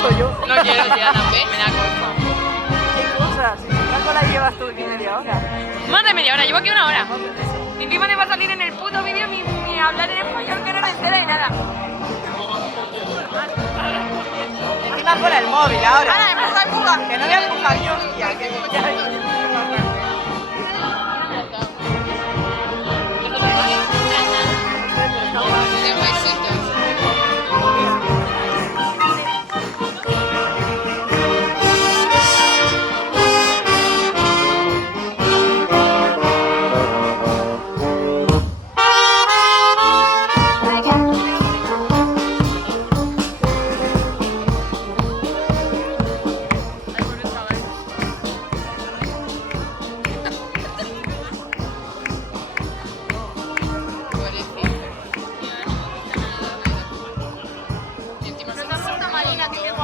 hecho yo. No quiero, tía, también, me da cosa. ¿Qué cosas? ¿Cuánto la llevas tú aquí media hora? Más de media hora, llevo aquí una hora. Y encima me va a salir en el puto vídeo mi hablar en español que no me entera de nada. Encima con el móvil ahora. ¡Hala, empuja, empuja! Que no voy a empujar yo, hostia. Que ya... De huesitos.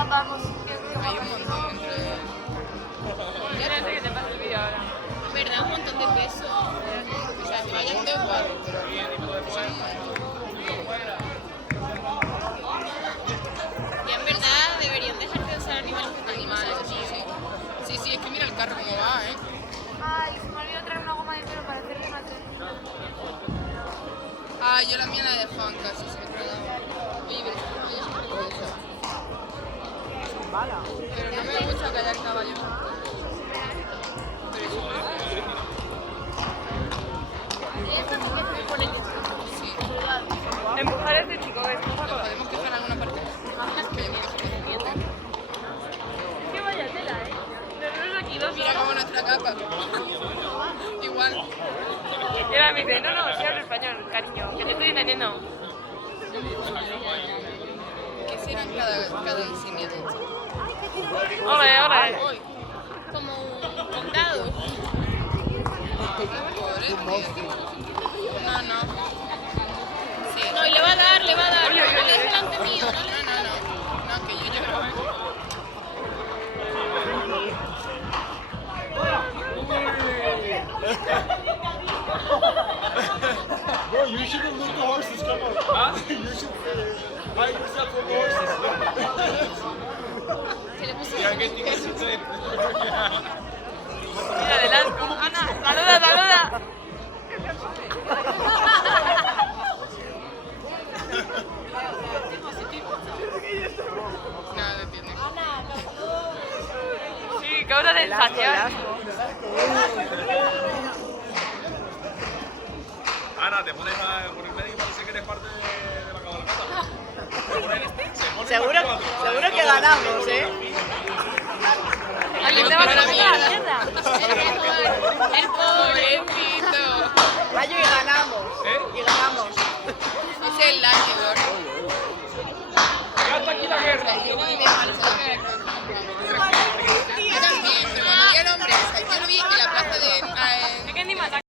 Vamos. Hay un montón entre... Mira, que te pasa el vídeo ahora. ¿Verdad? Un montón de peso. O sea, que vayan de igual, pero... Y en verdad deberían dejar de usar animales que están Sí, sí, es que mira el carro cómo va, ¿eh? Ay, se me olvidó traer una goma de pelo para hacerle una trenza. Ah, yo la mía la he dejado en casa, se me ha tragado. Oye, pero no, yo siempre creo eso. Mala. Pero no me gusta que haya el caballo. Pero eso sí. Empujar a este chico, ¿ves? ¿Nos podemos quejar en alguna parte? Que yo me quejo con un poco. Qué vaya tela, Nosotros aquí dos Mira como nuestra capa. Igual. Y ahora me dice, no, sí hablo español, cariño, que te estoy entendiendo. ¿Qué serán cada insignia de esto? Ole. Uy, como un condado. No. Sí. No, y le va a dar. Uy, uy, No le uy. dejes delante mío, No, que yo lloro. Bro, you shouldn't look the horses, come on. Huh? You should hide yourself from the horses. Que le puse Yeah, get things to say. Mira, adelante. Ana, saluda. No entiendo. Sí, qué hora de ensayar. Ana, te pones por el medio y parece que eres parte de la cabalgata. Seguro que ganamos, ¿eh?